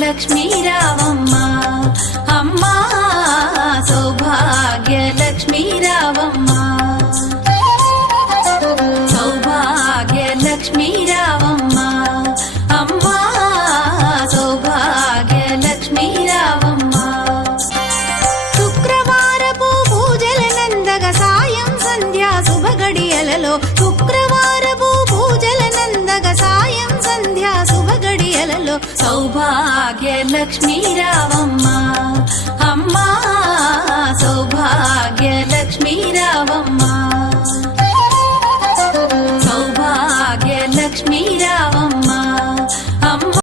లక్ష్మీ రావమ్మ అమ్మా సౌభాగ్య లక్ష్మీ రావమ్మ సౌభాగ్య లక్ష్మీ రావమ్మ అమ్మా సౌభాగ్య లక్ష్మీ రావమ్మ శుక్రవారపు పూజల నందగ సాయం సంధ్యా శుభ గడియలలో శుక్రవారపు పూజల నందగ సాయం సంధ్యా శుభ గడియలలో సౌభాగ్య లక్ష్మీ రావమ్మ అమ్మా సౌభాగ్య లక్ష్మీ రావమ్మ సౌభాగ్య లక్ష్మీ రావమ్మ అమ్మ